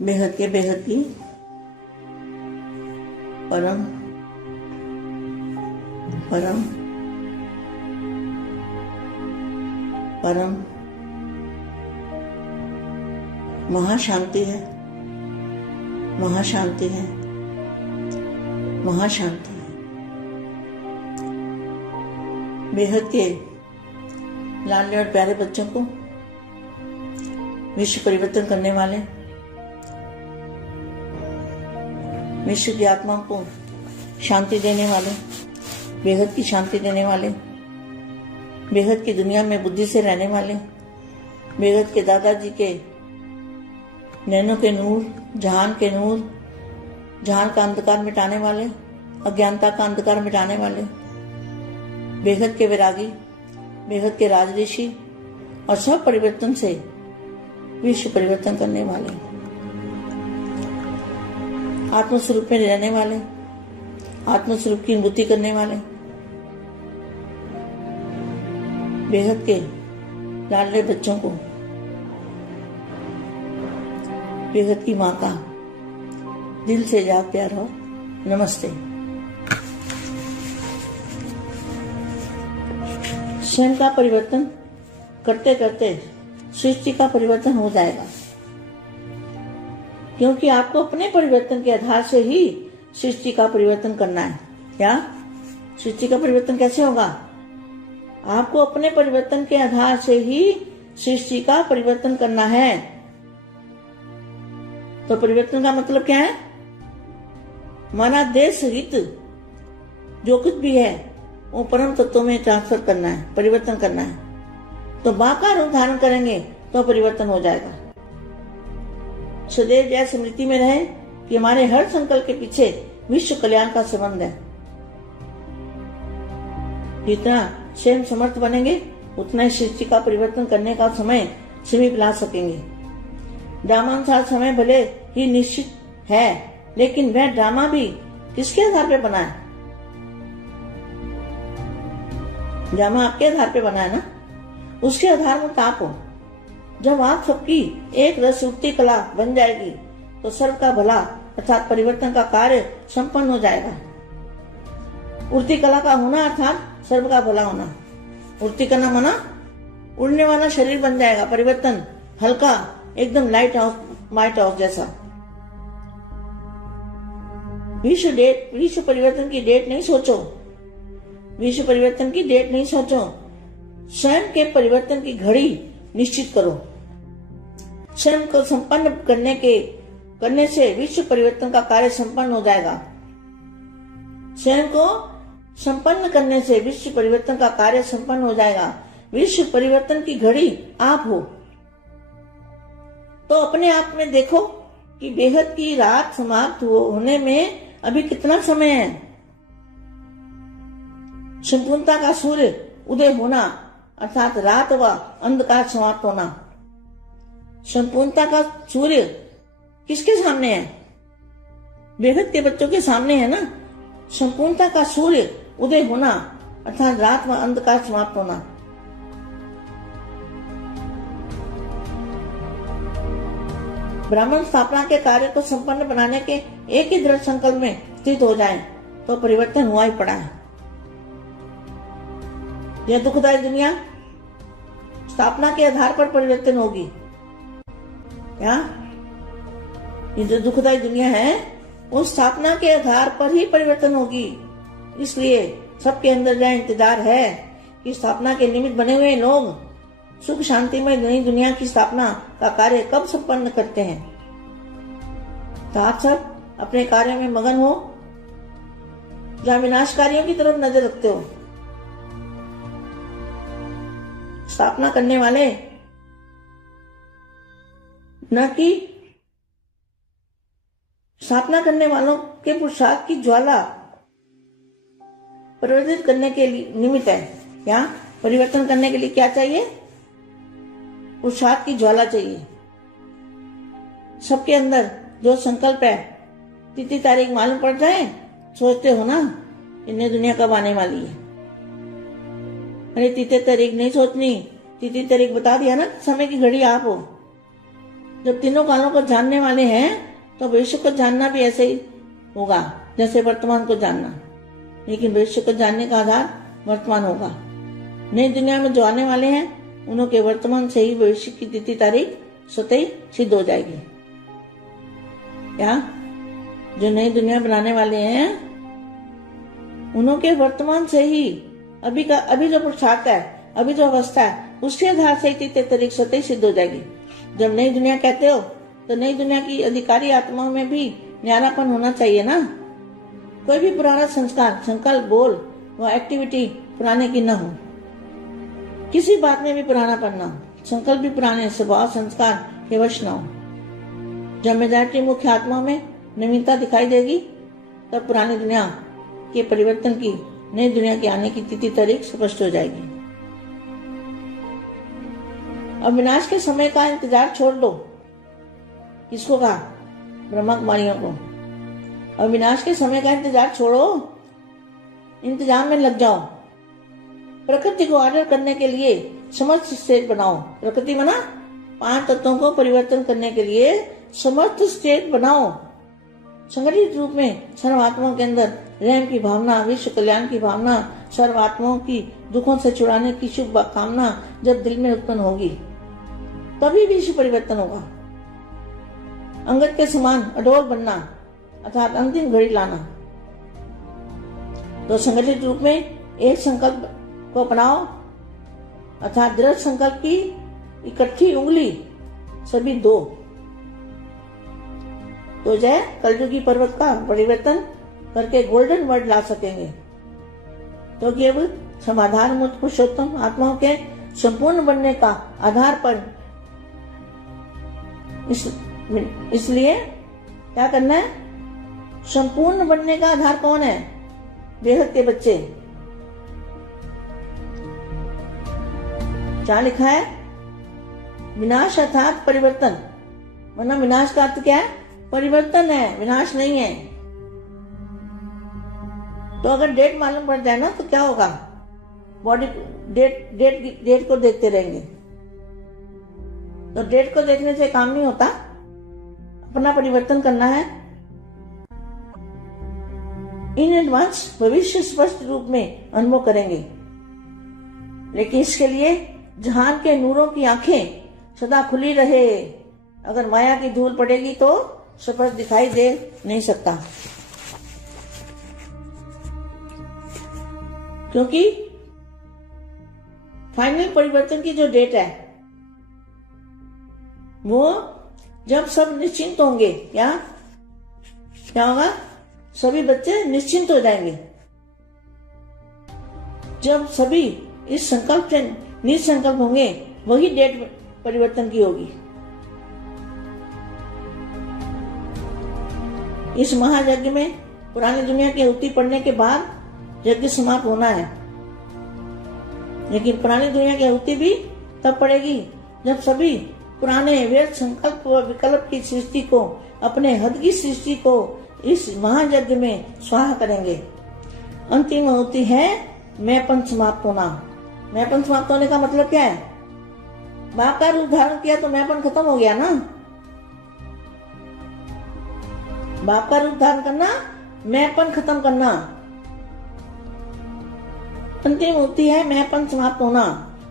बेहद के बेहद की परम परम परम महाशांति है, महाशांति है, महाशांति है। बेहद के लाडले और प्यारे बच्चों को, विश्व परिवर्तन करने वाले, विश्व की आत्मा को शांति देने वाले, बेहद की शांति देने वाले, बेहद की दुनिया में बुद्धि से रहने वाले, बेहद के दादाजी के नैनों के नूर, जहान के नूर, जहान का अंधकार मिटाने वाले, अज्ञानता का अंधकार मिटाने वाले, बेहद के वैरागी, बेहद के राजऋषि और सब परिवर्तन से विश्व परिवर्तन करने वाले, आत्मस्वरूप में रहने वाले, आत्मस्वरूप की अनुभूति करने वाले, बेहद के लाडले बच्चों को बेहद की माँ का दिल से याद प्यार हो नमस्ते। स्वयं का परिवर्तन करते करते सृष्टि का परिवर्तन हो जाएगा, क्योंकि आपको अपने परिवर्तन के आधार से ही सृष्टि का परिवर्तन करना है। क्या सृष्टि का परिवर्तन कैसे होगा? आपको अपने परिवर्तन के आधार से ही सृष्टि का परिवर्तन करना है। तो परिवर्तन का मतलब क्या है? हमारा देह सहित जो कुछ भी है वो परम तत्वों में ट्रांसफर करना है, परिवर्तन करना है। तो मां का रूप धारण करेंगे तो परिवर्तन हो जाएगा। सदैव जय स्मृति में रहे कि हमारे हर संकल्प के पीछे विश्व कल्याण का संबंध है। जितना स्वयं समर्थ बनेंगे उतना ही सृष्टि का परिवर्तन करने का समय समीप ला सकेंगे। ड्रामानुसार समय भले ही निश्चित है, लेकिन वह ड्रामा भी किसके आधार पे बना है? ड्रामा आपके आधार पे बना है ना, उसके आधार में आप हो। जब आप सबकी एक रस उठती कला बन जाएगी तो सर्व का भला अर्थात परिवर्तन का कार्य संपन्न हो जाएगा। उड़ती कला का होना अर्थात सर्व का भला होना। उड़ती करना माना उड़ने वाला शरीर बन जाएगा, परिवर्तन हल्का, एकदम लाइट हाउस जैसा। विश्व परिवर्तन की डेट नहीं सोचो, विश्व परिवर्तन की डेट नहीं सोचो, स्वयं के परिवर्तन की घड़ी निश्चित करो। स्वयं को संपन्न करने से विश्व परिवर्तन का कार्य संपन्न हो जाएगा। स्वयं को संपन्न करने से विश्व परिवर्तन का कार्य संपन्न हो जाएगा। विश्व परिवर्तन की घड़ी आप हो। तो अपने आप में देखो कि बेहद की रात समाप्त होने में अभी कितना समय है। संपूर्णता का सूर्य उदय होना अर्थात रात व अंधकार समाप्त होना। संपूर्णता का सूर्य किसके सामने है? बेहद के बच्चों के सामने है ना। संपूर्णता का सूर्य उदय होना अर्थात रात व अंधकार समाप्त होना। ब्राह्मण स्थापना के कार्य को संपन्न बनाने के एक ही दृढ़ संकल्प में स्थित हो जाएं, तो परिवर्तन हुआ ही पड़ा है। यह दुखदायी दुनिया स्थापना के आधार पर परिवर्तन होगी। क्या ये जो दुखदायी दुनिया है वो स्थापना के आधार पर ही परिवर्तन होगी। इसलिए सबके अंदर यह इंतजार है कि स्थापना के निमित्त बने हुए लोग सुख शांति में नई दुनिया की स्थापना का कार्य कब संपन्न करते हैं। तो आप सब अपने कार्य में मगन हो या विनाशकारियों की तरफ नजर रखते हो? स्थापना करने वाले न कि स्थापना करने वालों के पुरुषार्थ की ज्वाला परिवर्तित करने के लिए निमित्त है। क्या परिवर्तन करने के लिए क्या चाहिए? पुरुषार्थ की ज्वाला चाहिए। सबके अंदर जो संकल्प है, तिथि तारीख मालूम पड़ जाए, सोचते हो ना इन्हें दुनिया कब आने वाली है। अरे तिथि तारीख नहीं सोचनी, तिथि तारीख बता दिया ना, समय की घड़ी आप हो। जब तीनों कालों को जानने वाले हैं तो भविष्य को जानना भी ऐसे ही होगा जैसे वर्तमान को जानना, लेकिन भविष्य को जानने का आधार वर्तमान होगा। नई दुनिया में जो आने वाले हैं उनके वर्तमान से ही भविष्य की तिथि तारीख स्वतः ही सिद्ध हो जाएगी। क्या जो नई दुनिया बनाने वाले हैं उनके वर्तमान से ही अभी जो पुरुषार्थ है, अभी जो अवस्था है, उसके आधार से ही तिथि तारीख स्वतः ही सिद्ध हो जाएगी। जब नई दुनिया कहते हो तो नई दुनिया की अधिकारी आत्माओं में भी न्यारापन होना चाहिए ना। कोई भी पुराना संस्कार, संकल्प, बोल व एक्टिविटी पुराने की न हो, किसी बात में भी पुरानापन न हो, संकल्प भी पुराने, स्वभाव संस्कार के वश न हो। जब मेजॉरिटी मुख्य आत्मा में नवीनता दिखाई देगी तब पुरानी दुनिया के परिवर्तन की, नई दुनिया के आने की तिथि तारीख स्पष्ट हो जाएगी। अब विनाश के समय का इंतजार छोड़ दो। किसको कहा? ब्रह्मा कुमारियों को। अब विनाश के समय का इंतजार छोड़ो, इंतजाम में लग जाओ। प्रकृति को ऑर्डर करने के लिए समर्थ स्टेट बनाओ। प्रकृति बना 5 तत्वों को परिवर्तन करने के लिए समर्थ स्टेट बनाओ। संगठित रूप में सर्वात्माओं के अंदर रहम की भावना, विश्व कल्याण की भावना, सर्वात्माओं की दुखों से छुड़ाने की शुभ कामना जब दिल में उत्पन्न होगी तभी विश्व परिवर्तन होगा। अंगद के समान अडोल बनना अर्थात अंतिम घड़ी लाना। तो संगठित रूप में एक संकल्प को अपनाओ अर्थात दृढ़ संकल्प की इकट्ठी उंगली सभी 2, तो जय कलयुगी पर्वत का परिवर्तन करके गोल्डन वर्ड ला सकेंगे। तो केवल समाधान मुक्त पुरुषोत्तम आत्माओं के संपूर्ण बनने का आधार पर इसलिए क्या करना है? संपूर्ण बनने का आधार कौन है? बेहद के बच्चे। क्या लिखा है? विनाश अर्थात परिवर्तन। वरना विनाश का अर्थ क्या है? परिवर्तन है, विनाश नहीं है। तो अगर डेट मालूम पड़ जाए ना तो क्या होगा? बॉडी डेट को देखते रहेंगे। तो डेट को देखने से काम नहीं होता, अपना परिवर्तन करना है। इन एडवांस भविष्य स्पष्ट रूप में अनुभव करेंगे, लेकिन इसके लिए जहान के नूरों की आंखें सदा खुली रहे। अगर माया की धूल पड़ेगी तो स्पष्ट दिखाई दे नहीं सकता, क्योंकि फाइनल परिवर्तन की जो डेट है वो जब सब निश्चिंत होंगे। क्या होगा? सभी बच्चे निश्चिंत हो जाएंगे। जब सभी इस संकल्प से निसंकल्प होंगे वही डेट परिवर्तन की होगी। इस महायज्ञ में पुरानी दुनिया की आहुति पड़ने के बाद यज्ञ समाप्त होना है, लेकिन पुरानी दुनिया की आहुति भी तब पड़ेगी जब सभी पुराने व्यर्थ संकल्प व विकल्प की सृष्टि को, अपने हद की सृष्टि को इस महायज्ञ में स्वाहा करेंगे। अंतिम आहुति है मैंपन समाप्त होना। मैंपन समाप्त होने का मतलब क्या है? बाप का रूप धारण किया तो मैंपन खत्म हो गया ना। बाप का रूप धारण करना, मैंपन खत्म करना। अंतिम आहुति है मैंपन समाप्त होना।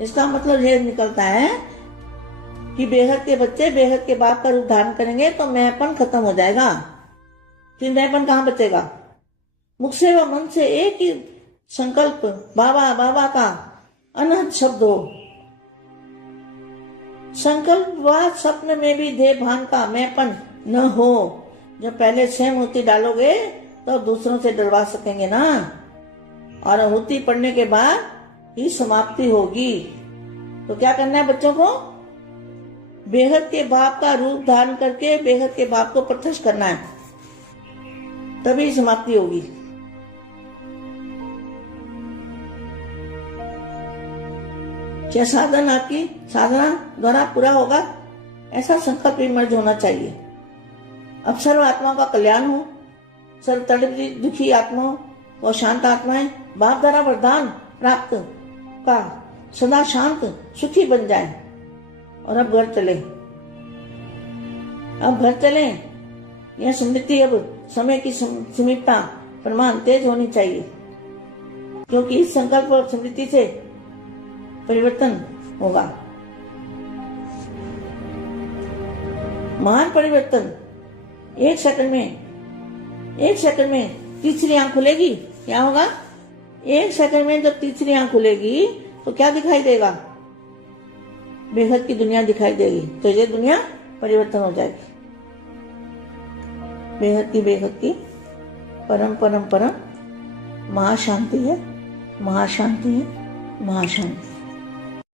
इसका मतलब यह निकलता है कि बेहद के बच्चे बेहद के बाप का रूप धारण करेंगे तो मैंपन खत्म हो जाएगा। फिर मैंपन कहाँ बचेगा? मुख से व मन से एक ही संकल्प बाबा बाबा का अनहद शब्द हो। संकल्प व स्वप्न में भी देह भान का मैंपन न हो। जब पहले स्वयं आहुति डालोगे तो दूसरों से डरवा सकेंगे ना, और आहुति पड़ने के बाद ही समाप्ति होगी। तो क्या करना है बच्चों को? बेहद के बाप का रूप धारण करके बेहद के बाप को प्रत्यक्ष करना है, तभी समाप्ति होगी। क्या साधन आपकी साधना द्वारा पूरा होगा, ऐसा संकल्प विमर्श होना चाहिए। अब सर्व आत्माओं का कल्याण हो, सर्व तड़पती दुखी आत्माओं और शांत आत्माएं बाप द्वारा वरदान प्राप्त का सदा शांत सुखी बन जाए और अब घर चले। अब घर चले। यह स्मृति अब समय की सीमितता प्रमाण तेज होनी चाहिए, क्योंकि इस संकल्प और स्मृति से परिवर्तन होगा। महान परिवर्तन एक सेकंड में तीसरी आंख खुलेगी। क्या होगा? एक सेकंड में जब तीसरी आंख खुलेगी तो क्या दिखाई देगा? बेहद की दुनिया दिखाई देगी। तो ये दुनिया परिवर्तन हो जाएगी। बेहद की परम परम परम महाशांति है, महाशांति है, महाशांति।